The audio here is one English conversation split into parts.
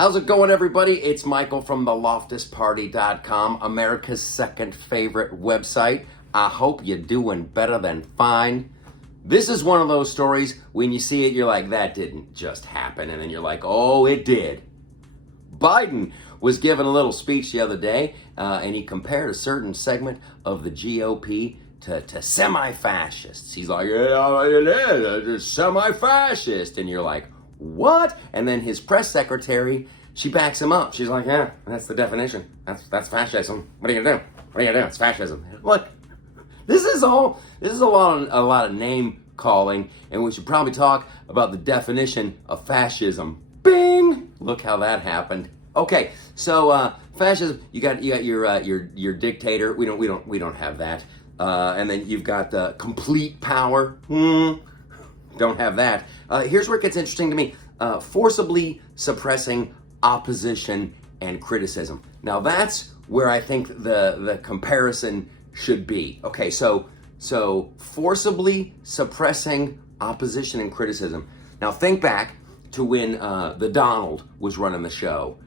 How's it going, everybody? It's Michael from the LoftusParty.com, America's second favorite website. I hope you're doing better than fine. This is one of those stories, when you see it, you're like, that didn't just happen. And then you're like, oh, it did. Biden was given a little speech the other day, and he compared a certain segment of the GOP to semi-fascists. He's like, yeah, it is, it's semi-fascist. And you're like, what? And then his press secretary, she backs him up. She's like, yeah, that's the definition. That's fascism. What are you gonna do? What are you gonna do? It's fascism. Look, this is a lot of name calling, and we should probably talk about the definition of fascism. Bing! Look how that happened. Okay, so fascism. You got your dictator. We don't have that. And then you've got complete power. Don't have that. Here's where it gets interesting to me. Forcibly suppressing opposition and criticism. Now that's where I think the comparison should be. Okay, so forcibly suppressing opposition and criticism. Now think back to when the Donald was running the show.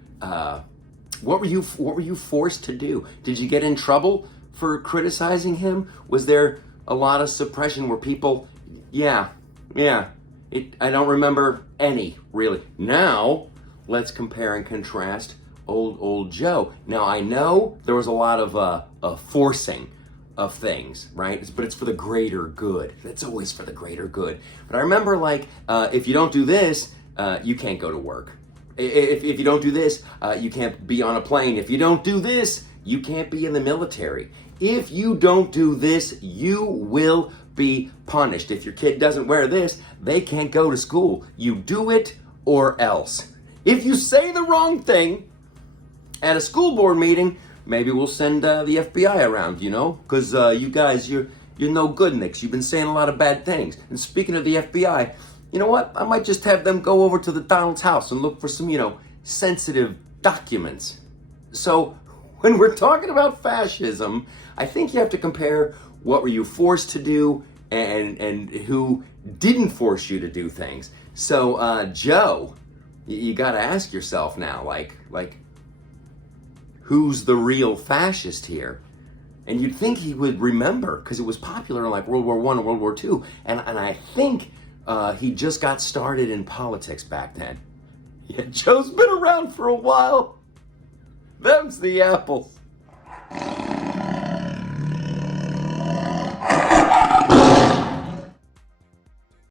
What were you forced to do? Did you get in trouble for criticizing him? Was there a lot of suppression where people, yeah, I don't remember any, really. Now, let's compare and contrast old Joe. Now, I know there was a lot of forcing of things, right? But it's for the greater good. It's always for the greater good. But I remember, like, if you don't do this, you can't go to work. If you don't do this, you can't be on a plane. If you don't do this, you can't be in the military. If you don't do this, you will be punished. If your kid doesn't wear this, they can't go to school. You do it or else. If you say the wrong thing at a school board meeting, maybe we'll send the FBI around, because you guys, you're no good, Nicks. You've been saying a lot of bad things. And speaking of the FBI, you know what? I might just have them go over to the Donald's house and look for some, sensitive documents. So when we're talking about fascism, I think you have to compare what were you forced to do and who didn't force you to do things. So Joe, you got to ask yourself now, like who's the real fascist here? And you'd think he would remember, because it was popular in like World War I and World War II. And I think he just got started in politics back then. Yeah, Joe's been around for a while. Them's the apples.